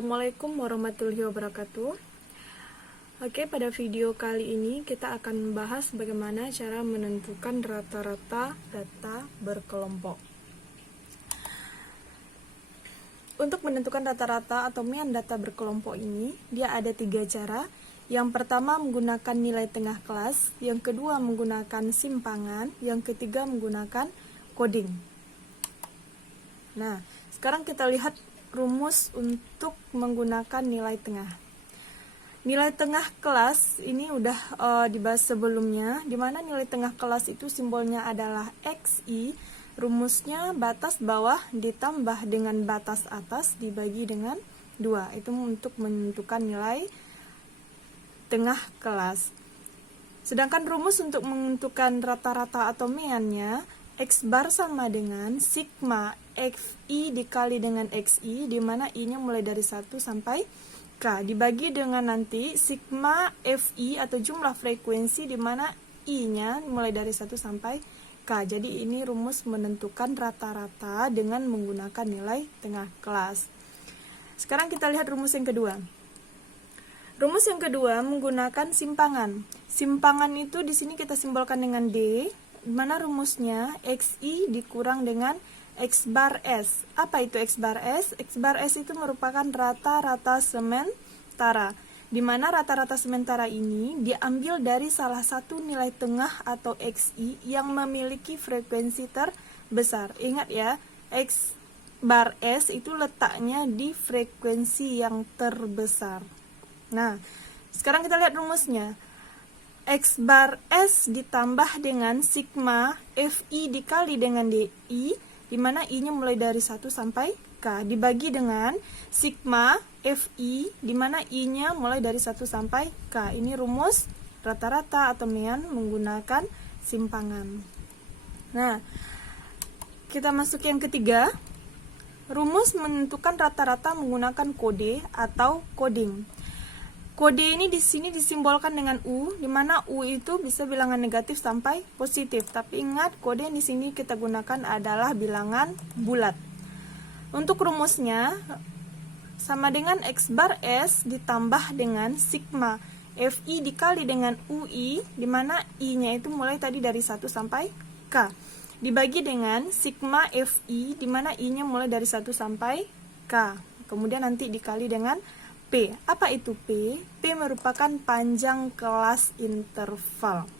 Assalamualaikum warahmatullahi wabarakatuh. Oke, pada video kali ini kita akan membahas bagaimana cara menentukan rata-rata data berkelompok. Untuk menentukan rata-rata atau mean data berkelompok ini, dia ada 3 cara. Yang pertama menggunakan nilai tengah kelas, yang kedua menggunakan simpangan, yang ketiga menggunakan coding. Nah, sekarang kita lihat rumus untuk menggunakan nilai tengah. Nilai tengah kelas ini udah dibahas sebelumnya, di mana nilai tengah kelas itu simbolnya adalah XI, rumusnya batas bawah ditambah dengan batas atas dibagi dengan 2. Itu untuk menentukan nilai tengah kelas. Sedangkan rumus untuk menentukan rata-rata atau meannya, X bar sama dengan sigma XI dikali dengan XI, di mana I-nya mulai dari 1 sampai K, dibagi dengan nanti sigma FI atau jumlah frekuensi, di mana I-nya mulai dari 1 sampai K. Jadi ini rumus menentukan rata-rata dengan menggunakan nilai tengah kelas. Sekarang kita lihat rumus yang kedua. Rumus yang kedua menggunakan simpangan. Simpangan itu di sini kita simbolkan dengan D, di mana rumusnya XI dikurang dengan X bar S. Apa itu X bar S? X bar S itu merupakan rata-rata sementara, di mana rata-rata sementara ini diambil dari salah satu nilai tengah atau XI yang memiliki frekuensi terbesar. Ingat ya, X bar S itu letaknya di frekuensi yang terbesar. Nah, sekarang kita lihat rumusnya. X bar S ditambah dengan sigma FI dikali dengan DI, di mana I-nya mulai dari 1 sampai K, dibagi dengan sigma FI, di mana I-nya mulai dari 1 sampai K. Ini rumus rata-rata atau mean menggunakan simpangan. Nah, kita masuk yang ketiga. Rumus menentukan rata-rata menggunakan kode atau coding. Kode ini di sini disimbolkan dengan U, di mana U itu bisa bilangan negatif sampai positif. Tapi ingat, kode yang di sini kita gunakan adalah bilangan bulat. Untuk rumusnya sama dengan X bar S ditambah dengan sigma FI dikali dengan UI, di mana I-nya itu mulai tadi dari 1 sampai K, dibagi dengan sigma FI, di mana I-nya mulai dari 1 sampai K. Kemudian nanti dikali dengan P. Apa itu P? P merupakan panjang kelas interval.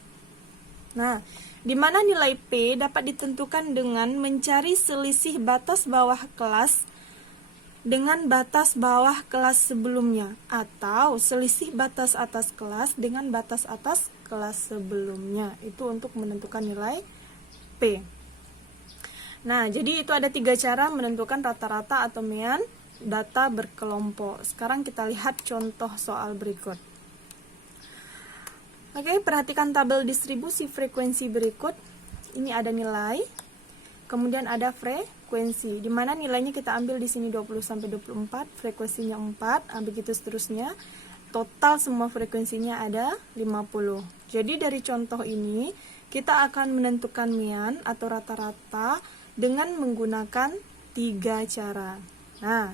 Nah, di mana nilai P dapat ditentukan dengan mencari selisih batas bawah kelas dengan batas bawah kelas sebelumnya, atau selisih batas atas kelas dengan batas atas kelas sebelumnya. Itu untuk menentukan nilai P. Nah, jadi itu ada 3 cara menentukan rata-rata atau mean data berkelompok. Sekarang kita lihat contoh soal berikut. Oke, perhatikan tabel distribusi frekuensi berikut. Ini ada nilai, kemudian ada frekuensi, di mana nilainya kita ambil di sini 20 sampai 24, frekuensinya 4, begitu seterusnya. Total semua frekuensinya ada 50. Jadi dari contoh ini kita akan menentukan mean atau rata-rata dengan menggunakan 3 cara. Nah,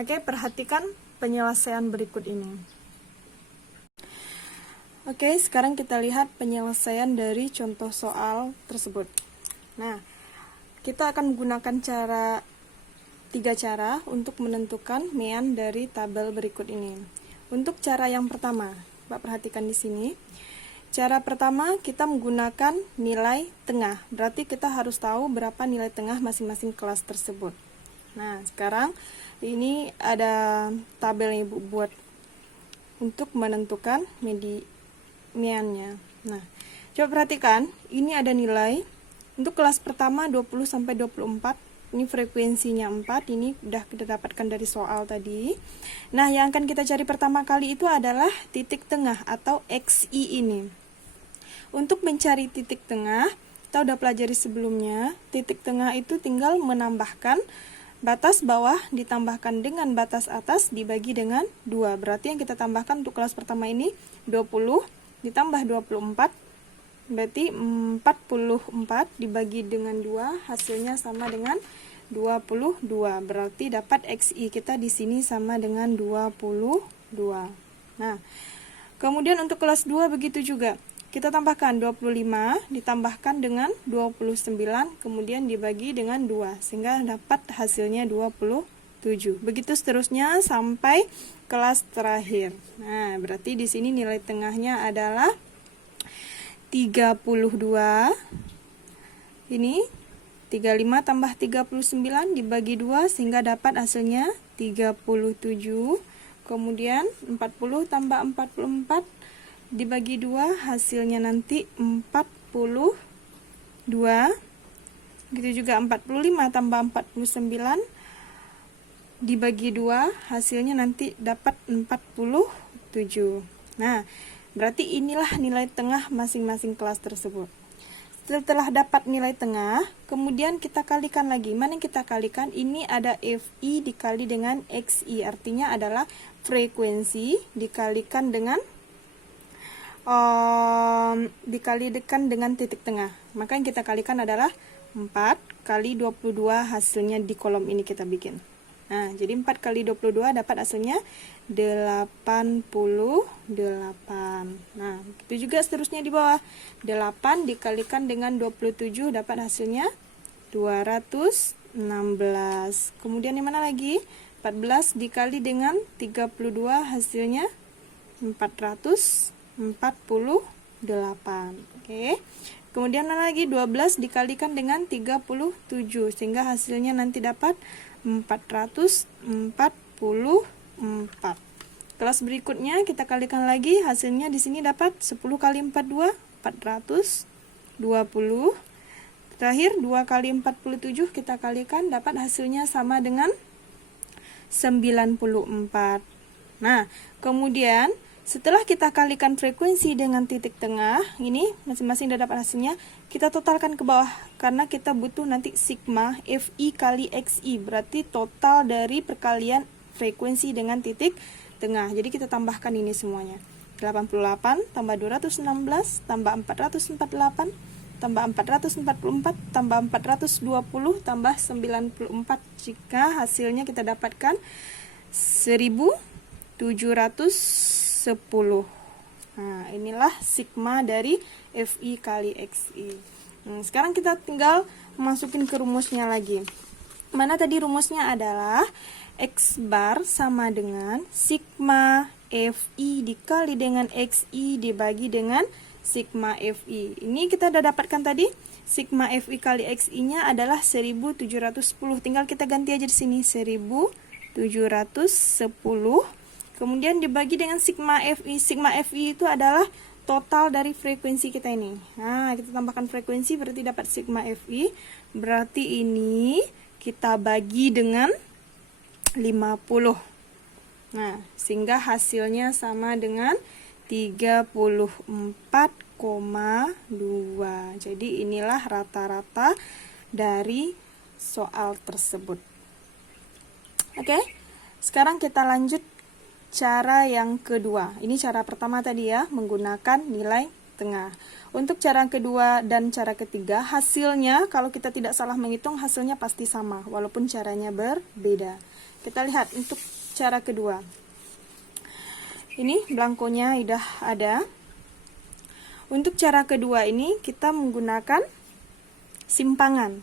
oke, perhatikan penyelesaian berikut ini. Oke, sekarang kita lihat penyelesaian dari contoh soal tersebut. Nah, kita akan menggunakan 3 cara untuk menentukan mean dari tabel berikut ini. Untuk cara yang pertama, Mbak perhatikan di sini. Cara pertama kita menggunakan nilai tengah. Berarti kita harus tahu berapa nilai tengah masing-masing kelas tersebut. Nah, sekarang ini ada tabel yang Ibu buat untuk menentukan meannya. Nah, coba perhatikan, ini ada nilai untuk kelas pertama 20 sampai 24. Ini frekuensinya 4, ini udah kita dapatkan dari soal tadi. Nah, yang akan kita cari pertama kali itu adalah titik tengah atau XI ini. Untuk mencari titik tengah, kita udah pelajari sebelumnya, titik tengah itu tinggal menambahkan batas bawah ditambahkan dengan batas atas dibagi dengan 2. Berarti yang kita tambahkan untuk kelas pertama ini 20 ditambah 24, berarti 44 dibagi dengan 2, hasilnya sama dengan 22. Berarti dapat XI kita di sini sama dengan 22. Nah, kemudian untuk kelas 2 begitu juga. Kita tambahkan 25 ditambahkan dengan 29 kemudian dibagi dengan 2 sehingga dapat hasilnya 27. Begitu seterusnya sampai kelas terakhir. Nah, berarti di sini nilai tengahnya adalah 32. Ini 35 tambah 39 dibagi 2 sehingga dapat hasilnya 37. Kemudian 40 tambah 44 dibagi 2 hasilnya nanti 42. Begitu juga 45 tambah 49 dibagi 2 hasilnya nanti dapat 47. Nah, berarti inilah nilai tengah masing-masing kelas tersebut. Setelah dapat nilai tengah, kemudian kita kalikan lagi. Mana yang kita kalikan? Ini ada FI dikali dengan XI, artinya adalah frekuensi dikalikan dengan titik tengah. Maka yang kita kalikan adalah 4 kali 22, hasilnya di kolom ini kita bikin. Nah, jadi 4 kali 22 dapat hasilnya 88. Nah, itu juga seterusnya di bawah. 8 dikalikan dengan 27 dapat hasilnya 216. Kemudian yang mana lagi? 14 dikali dengan 32 hasilnya 448. Oke. Kemudian mana lagi? 12 dikalikan dengan 37 sehingga hasilnya nanti dapat 444. Kelas berikutnya kita kalikan lagi, hasilnya di sini dapat 10 kali 42 420. Terakhir 2 kali 47 kita kalikan dapat hasilnya sama dengan 94. Nah, kemudian setelah kita kalikan frekuensi dengan titik tengah, ini masing-masing udah dapat hasilnya, kita totalkan ke bawah karena kita butuh nanti sigma FI kali XI, berarti total dari perkalian frekuensi dengan titik tengah. Jadi kita tambahkan ini semuanya. 88 tambah 216 tambah 448 tambah 444 tambah 420 tambah 94, jika hasilnya kita dapatkan 1710. Nah, inilah sigma dari FI kali XI. Sekarang kita tinggal masukin ke rumusnya lagi. Mana tadi rumusnya adalah X bar sama dengan sigma FI dikali dengan XI dibagi dengan sigma FI. Ini kita udah dapatkan tadi. Sigma FI kali XI-nya adalah 1710. Tinggal kita ganti aja di sini 1710. Kemudian dibagi dengan sigma FI. Sigma FI itu adalah total dari frekuensi kita ini. Nah, kita tambahkan frekuensi berarti dapat sigma FI. Berarti ini kita bagi dengan 50. Nah, sehingga hasilnya sama dengan 34,2. Jadi inilah rata-rata dari soal tersebut. Oke, sekarang kita lanjut cara yang kedua. Ini cara pertama tadi ya, menggunakan nilai tengah. Untuk cara kedua dan cara ketiga, hasilnya kalau kita tidak salah menghitung, hasilnya pasti sama, walaupun caranya berbeda. Kita lihat untuk cara kedua. Ini blankonya sudah ada. Untuk cara kedua ini kita menggunakan simpangan.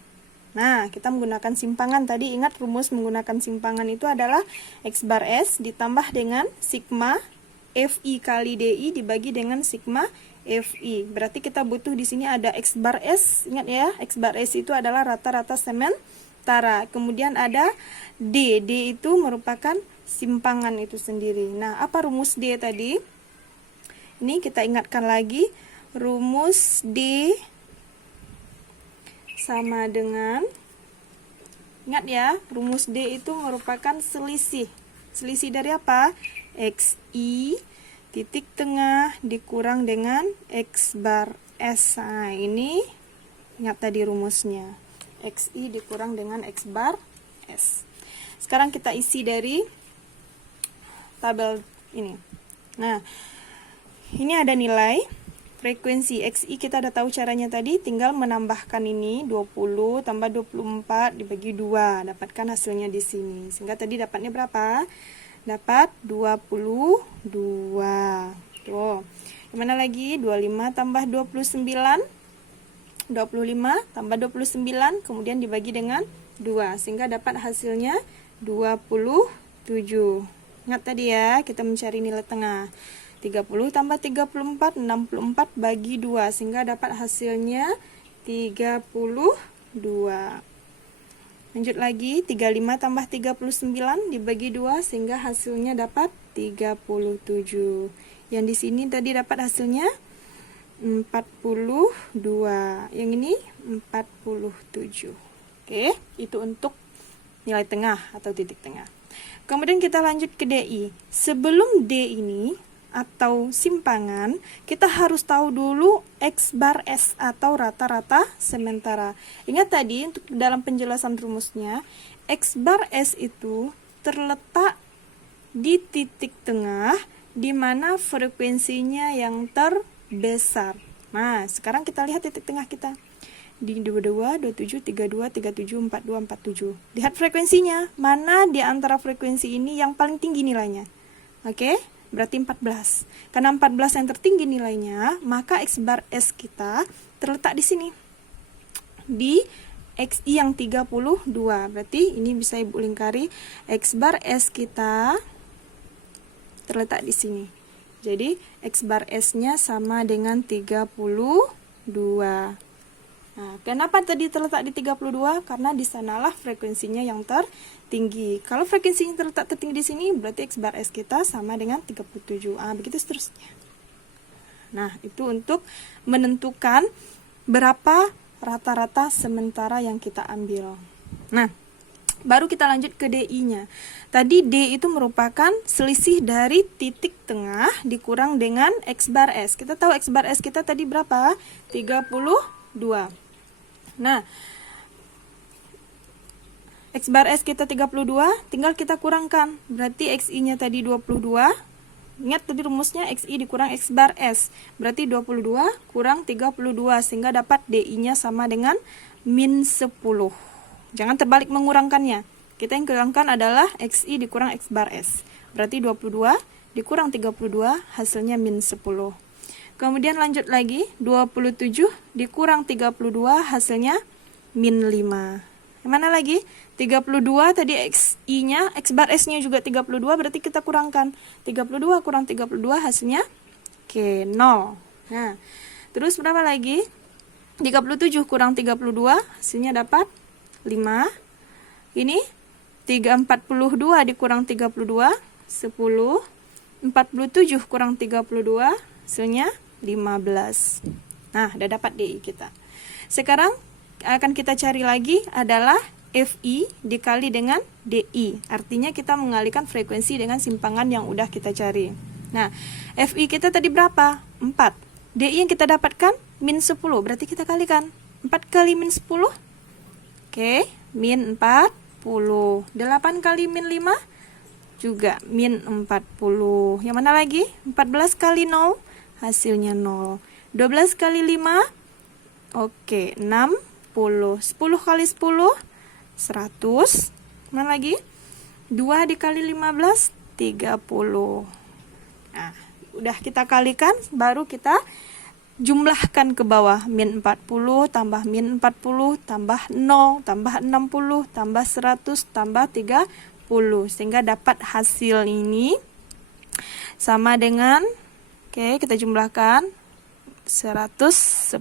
Nah, kita menggunakan simpangan. Tadi ingat rumus menggunakan simpangan itu adalah X bar S ditambah dengan sigma FI kali DI dibagi dengan sigma FI. Berarti kita butuh di sini ada X bar S. Ingat ya, X bar S itu adalah rata-rata sementara. Kemudian ada D. D itu merupakan simpangan itu sendiri. Nah, apa rumus D tadi? Ini kita ingatkan lagi. Rumus D sama dengan, ingat ya, rumus D itu merupakan selisih. Selisih dari apa? XI titik tengah dikurang dengan X bar S. Nah, ini ingat tadi rumusnya. XI dikurang dengan X bar S. Sekarang kita isi dari tabel ini. Nah, ini ada nilai. frekuensi XI kita udah tahu caranya tadi, tinggal menambahkan ini 20 tambah 24 dibagi 2, dapatkan hasilnya di sini. Sehingga tadi dapatnya berapa? Dapat 22. Tuh. Yang mana lagi? 25 tambah 29, 25 tambah 29 kemudian dibagi dengan 2 sehingga dapat hasilnya 27. Ingat tadi ya, kita mencari nilai tengah. 30 tambah 34, 64 bagi 2 sehingga dapat hasilnya 32. Lanjut lagi, 35 tambah 39 dibagi 2 sehingga hasilnya dapat 37. Yang di sini tadi dapat hasilnya 42. Yang ini 47. Oke, itu untuk nilai tengah atau titik tengah. Kemudian kita lanjut ke DI. Sebelum D ini atau simpangan, kita harus tahu dulu X bar S atau rata-rata sementara. Ingat tadi untuk dalam penjelasan rumusnya, X bar S itu terletak di titik tengah di mana frekuensinya yang terbesar. Nah, sekarang kita lihat titik tengah kita. Di 22, 27, 32, 37, 42, 47. Lihat frekuensinya, mana di antara frekuensi ini yang paling tinggi nilainya. Oke? Berarti 14. Karena 14 yang tertinggi nilainya, maka X bar S kita terletak di sini. Di XI yang 32. Berarti ini bisa Ibu lingkari. X bar S kita terletak di sini. Jadi X bar S-nya sama dengan 32. Nah, kenapa tadi terletak di 32? Karena di sanalah frekuensinya yang tertinggi. Kalau frekuensinya terletak tertinggi di sini, berarti X bar S kita sama dengan 37. Begitu seterusnya. Nah, itu untuk menentukan berapa rata-rata sementara yang kita ambil. Nah, baru kita lanjut ke DI-nya. Tadi D itu merupakan selisih dari titik tengah dikurang dengan X bar S. Kita tahu X bar S kita tadi berapa? 32. Nah, X bar S kita 32, tinggal kita kurangkan. Berarti XI-nya tadi 22. Ingat tadi rumusnya XI dikurang X bar S. Berarti 22 kurang 32 sehingga dapat DI-nya sama dengan min 10. Jangan terbalik mengurangkannya. Kita yang kurangkan adalah XI dikurang X bar S. Berarti 22 dikurang 32 hasilnya min 10. Kemudian lanjut lagi, 27 dikurang 32 hasilnya min 5. Yang mana lagi? 32 tadi XI-nya, X bar S-nya juga 32, berarti kita kurangkan. 32 kurang 32 hasilnya 0. Nah, terus berapa lagi? 37 kurang 32 hasilnya dapat 5. Ini 42 dikurang 32, 10. 47 kurang 32 hasilnya 15. Nah, udah dapat DI kita. Sekarang akan kita cari lagi adalah FI dikali dengan DI. Artinya kita mengalihkan frekuensi dengan simpangan yang udah kita cari. Nah, FI kita tadi berapa? 4. DI yang kita dapatkan min 10. Berarti kita kalikan. 4 kali min 10. Oke, min 40. 8 kali min 5 juga min 40. Yang mana lagi? 14 kali 0 hasilnya 0. 12 kali 5 oke, 60. 10 kali 10 100. Mana lagi? 2 dikali 15 30. Nah, udah kita kalikan, baru kita jumlahkan ke bawah. Min 40 tambah min 40 tambah 0 tambah 60 tambah 100 tambah 30 sehingga dapat hasil ini sama dengan, oke, kita jumlahkan 110.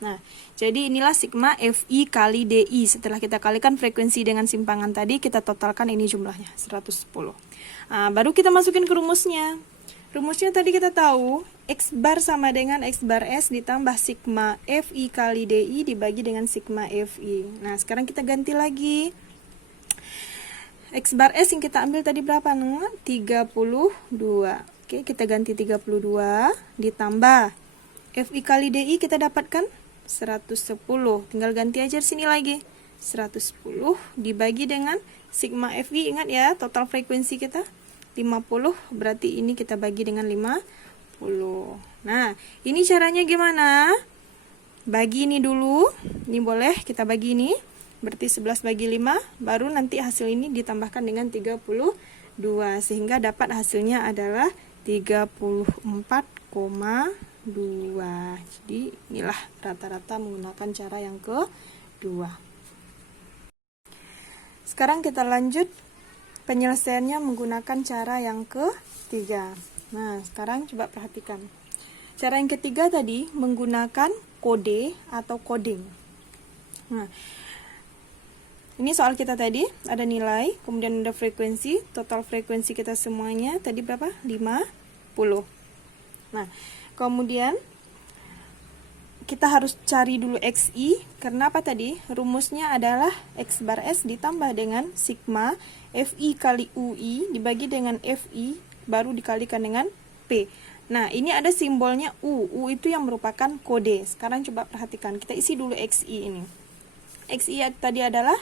Nah, jadi inilah sigma FI kali DI. Setelah kita kalikan frekuensi dengan simpangan tadi, kita totalkan ini jumlahnya 110. Nah, baru kita masukin ke rumusnya. Rumusnya tadi kita tahu X bar sama dengan X bar S ditambah sigma FI kali DI dibagi dengan sigma FI. Nah, sekarang kita ganti lagi. X bar S yang kita ambil tadi berapa? 32. Oke, kita ganti 32 ditambah FI kali DI kita dapatkan 110. Tinggal ganti aja sini lagi. 110 dibagi dengan sigma FI. Ingat ya, total frekuensi kita 50. Berarti ini kita bagi dengan 50. Nah, ini caranya gimana? Bagi ini dulu. Ini boleh kita bagi ini. Berarti 11 bagi 5. Baru nanti hasil ini ditambahkan dengan 32. Sehingga dapat hasilnya adalah 34,2. Jadi inilah rata-rata menggunakan cara yang kedua. Sekarang kita lanjut penyelesaiannya menggunakan cara yang ketiga. Nah, sekarang coba perhatikan. Cara yang ketiga tadi menggunakan kode atau coding. Nah, ini soal kita tadi ada nilai, kemudian ada frekuensi, total frekuensi kita semuanya tadi berapa? 50. Nah, kemudian kita harus cari dulu XI, karena apa tadi? Rumusnya adalah X bar S ditambah dengan sigma FI kali UI dibagi dengan FI baru dikalikan dengan P. Nah, ini ada simbolnya U. U itu yang merupakan kode. Sekarang coba perhatikan, kita isi dulu XI ini. XI tadi adalah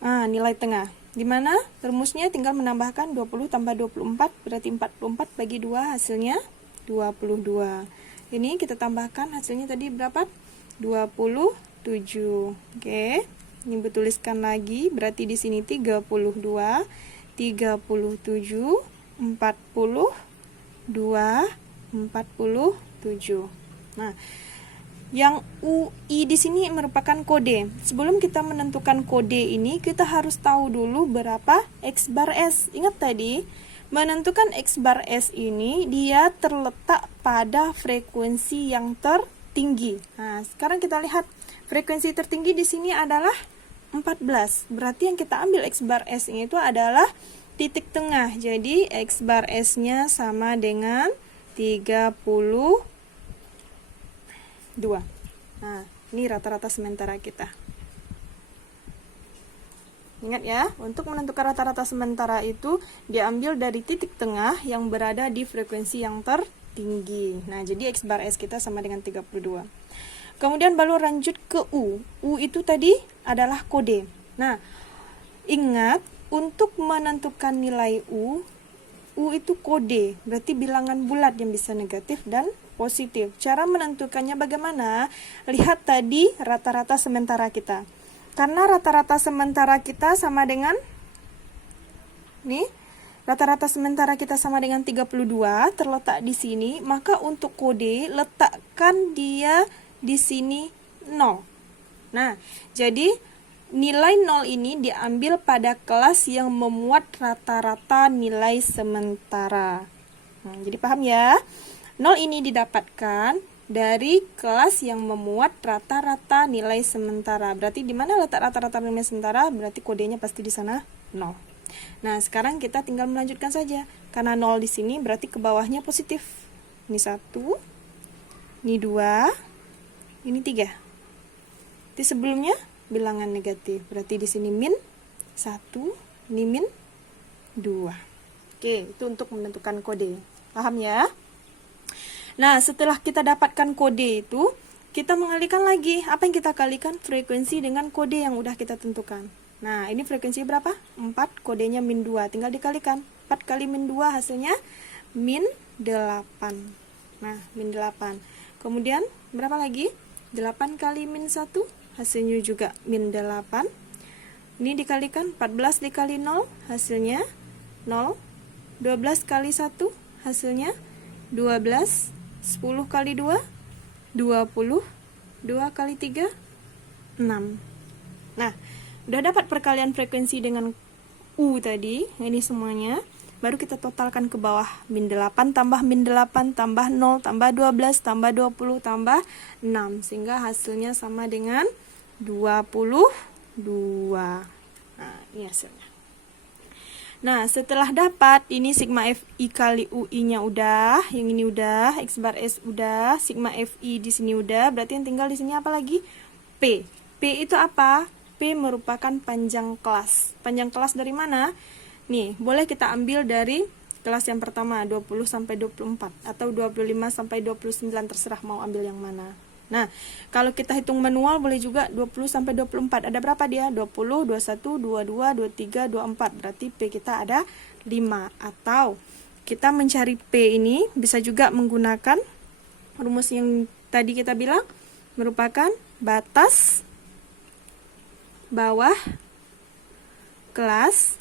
nilai tengah. Dimana rumusnya tinggal menambahkan 20 tambah 24, berarti 44 bagi 2 hasilnya 22. Ini kita tambahkan hasilnya tadi berapa? 27. Oke. Ini tuliskan lagi, berarti di sini 32, 37, 40, 47. Nah, yang UI di sini merupakan kode. Sebelum kita menentukan kode ini, kita harus tahu dulu berapa X bar S. Ingat tadi, menentukan X bar S ini dia terletak pada frekuensi yang tertinggi. Nah, sekarang kita lihat frekuensi tertinggi di sini adalah 14. Berarti yang kita ambil X bar S ini itu adalah titik tengah. Jadi X bar S-nya sama dengan 32. Nah, ini rata-rata sementara kita. Ingat ya, untuk menentukan rata-rata sementara itu diambil dari titik tengah yang berada di frekuensi yang tertinggi. Nah, jadi X bar S kita sama dengan 32. Kemudian baru lanjut ke U. U itu tadi adalah kode. Nah, ingat untuk menentukan nilai U itu kode, berarti bilangan bulat yang bisa negatif dan positif. Cara menentukannya bagaimana? Lihat tadi rata-rata sementara kita. Karena rata-rata sementara kita sama dengan nih, rata-rata sementara kita sama dengan 32 terletak di sini, maka untuk kode letakkan dia di sini 0. Nah, jadi nilai 0 ini diambil pada kelas yang memuat rata-rata nilai sementara. Nah, jadi paham ya? 0 ini didapatkan dari kelas yang memuat rata-rata nilai sementara. Berarti di mana letak rata-rata nilai sementara? Berarti kodenya pasti di sana 0. Nah, sekarang kita tinggal melanjutkan saja. Karena 0 di sini berarti ke bawahnya positif. Ini 1, ini 2, ini 3. Di sebelumnya bilangan negatif. Berarti di sini min 1, ini min 2. Oke, itu untuk menentukan kode. Paham ya? Nah, setelah kita dapatkan kode itu, kita mengalihkan lagi. Apa yang kita kalikan? Frekuensi dengan kode yang udah kita tentukan. Nah, ini frekuensi berapa? 4, kodenya min 2. Tinggal dikalikan. 4 kali min 2 hasilnya min 8. Nah, min 8. Kemudian, berapa lagi? 8 kali min 1, hasilnya juga min 8. Ini dikalikan, 14 dikali 0, hasilnya 0. 12 kali 1, hasilnya 12. 10 kali 2, 20. 2 kali 3, 6. Nah, udah dapat perkalian frekuensi dengan U tadi, ini semuanya. Baru kita totalkan ke bawah. Min 8 tambah min 8 tambah 0 tambah 12 tambah 20 tambah 6. Sehingga hasilnya sama dengan 22. Nah, ini hasilnya. Nah, setelah dapat, ini sigma FI kali UI-nya udah, yang ini udah, X bar S udah, sigma FI di sini udah, berarti yang tinggal di sini apa lagi? P. P itu apa? P merupakan panjang kelas. Panjang kelas dari mana? Nih, boleh kita ambil dari kelas yang pertama, 20 sampai 24 atau 25 sampai 29, terserah mau ambil yang mana. Nah, kalau kita hitung manual boleh juga 20 sampai 24. Ada berapa dia? 20, 21, 22, 23, 24. Berarti P kita ada 5. Atau kita mencari P ini bisa juga menggunakan rumus yang tadi kita bilang, merupakan batas bawah kelas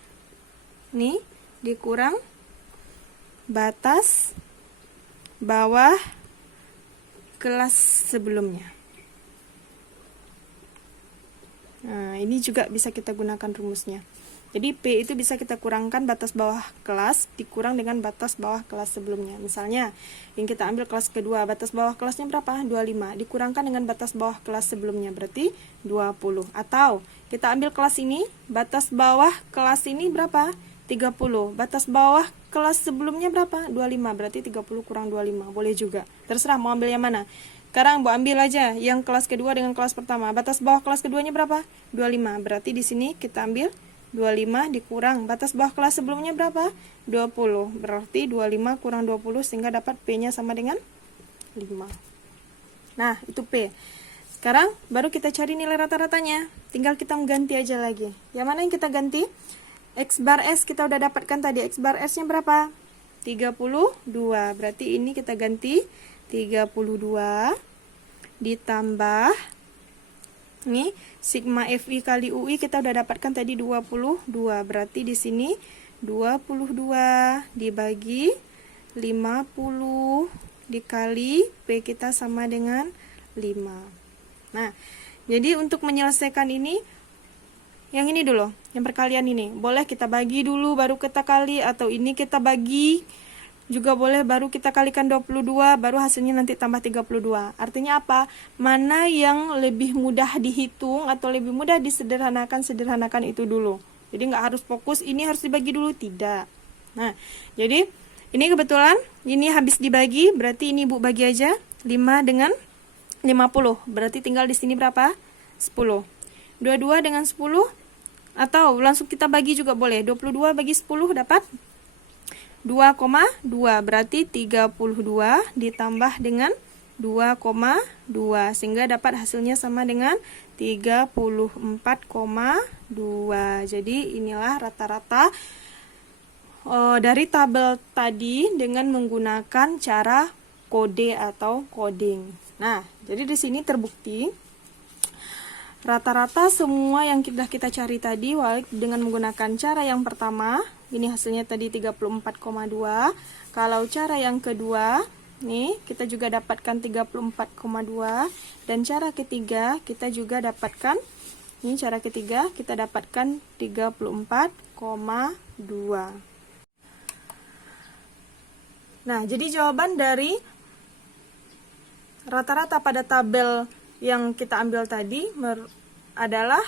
nih dikurang batas bawah kelas sebelumnya. Nah, ini juga bisa kita gunakan rumusnya. Jadi P itu bisa kita kurangkan batas bawah kelas dikurang dengan batas bawah kelas sebelumnya. Misalnya, yang kita ambil kelas kedua, batas bawah kelasnya berapa? 25. Dikurangkan dengan batas bawah kelas sebelumnya, berarti 20. Atau, kita ambil kelas ini, batas bawah kelas ini berapa? 30. Batas bawah kelas sebelumnya berapa? 25. Berarti 30 kurang 25. Boleh juga. Terserah mau ambil yang mana. Sekarang mau ambil aja yang kelas kedua dengan kelas pertama. Batas bawah kelas keduanya berapa? 25. Berarti di sini kita ambil 25 dikurang batas bawah kelas sebelumnya berapa? 20. Berarti 25 kurang 20 sehingga dapat P-nya sama dengan 5. Nah, itu P. Sekarang baru kita cari nilai rata-ratanya. Tinggal kita mengganti aja lagi. Yang mana yang kita ganti? X bar S kita udah dapatkan tadi. X bar S-nya berapa? 32. Berarti ini kita ganti 32 ditambah nih sigma FI kali UI kita udah dapatkan tadi 22. Berarti di sini 22 dibagi 50 dikali P kita sama dengan 5. Nah, jadi untuk menyelesaikan ini yang ini dulu, yang perkalian ini. Boleh kita bagi dulu baru kita kali, atau ini kita bagi juga boleh baru kita kalikan 22 baru hasilnya nanti tambah 32. Artinya apa? Mana yang lebih mudah dihitung atau lebih mudah disederhanakan, sederhanakan itu dulu. Jadi nggak harus fokus ini harus dibagi dulu, tidak. Nah, jadi ini kebetulan ini habis dibagi, berarti ini Ibu bagi aja 5 dengan 50. Berarti tinggal di sini berapa? 10. 22 dengan 10 atau langsung kita bagi juga boleh. 22 bagi 10 dapat 2,2. Berarti 32 ditambah dengan 2,2 sehingga dapat hasilnya sama dengan 34,2. Jadi inilah rata-rata dari tabel tadi dengan menggunakan cara kode atau coding. Nah, jadi di sini terbukti rata-rata semua yang kita cari tadi dengan menggunakan cara yang pertama, ini hasilnya tadi 34,2. Kalau cara yang kedua, nih kita juga dapatkan 34,2, dan cara ketiga kita juga dapatkan, ini cara ketiga kita dapatkan 34,2. Nah, jadi jawaban dari rata-rata pada tabel yang kita ambil tadi adalah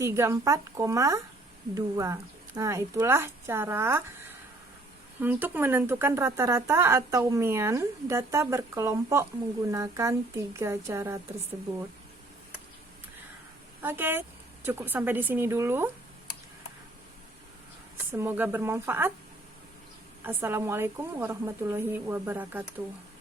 34,2. Nah, itulah cara untuk menentukan rata-rata atau mean data berkelompok menggunakan 3 cara tersebut. Oke, cukup sampai di sini dulu. Semoga bermanfaat. Assalamualaikum warahmatullahi wabarakatuh.